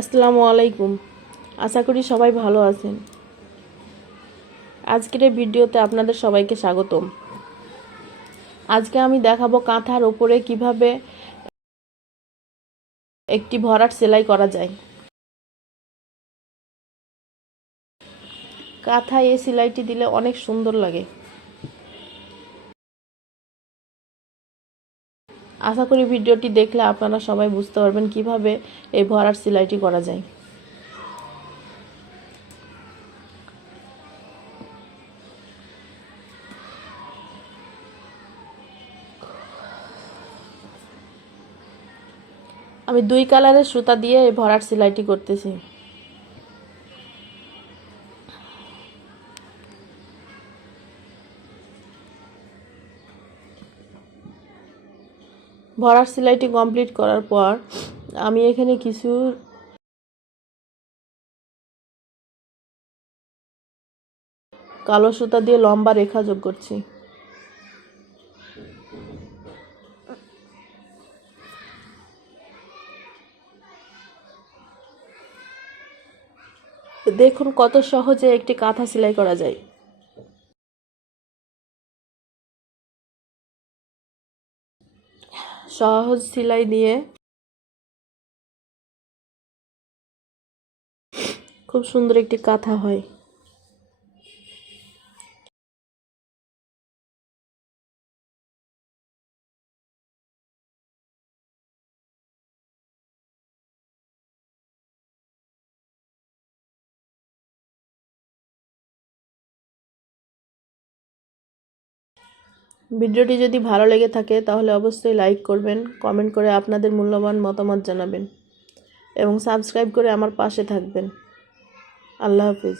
আসসালামু আলাইকুম। আশা করি সবাই ভালো আছেন। আজকের এই ভিডিওতে আপনাদের সবাইকে স্বাগতম। আজকে আমি দেখাবো কাঁথার ওপরে কিভাবে একটি ভরাট সেলাই করা যায়। কাঁথায় এই সেলাইটি দিলে অনেক সুন্দর লাগে। আশা করি ভিডিওটি দেখলে আপনারা সবাই বুঝতে পারবেন কিভাবে এই ভরাট সেলাইটি করা যায়। আমি 2 কালারের সুতা দিয়ে এই ভরাট সেলাইটি করতেছি। ভরাট সেলাইটি কমপ্লিট করার পর আমি এখানে কিছু কালো সুতা দিয়ে লম্বা রেখা যোগ করছি। দেখুন কত সহজে একটি কাঁথা সেলাই করা যায়। সহজ সেলাই দিয়ে খুব সুন্দর একটি কাঁথা হয়। ভিডিওটি যদি ভালো লেগে থাকে তাহলে অবশ্যই লাইক করবেন, কমেন্ট করে আপনাদের মূল্যবান মতামত জানাবেন এবং সাবস্ক্রাইব করে আমার পাশে থাকবেন। আল্লাহ হাফেজ।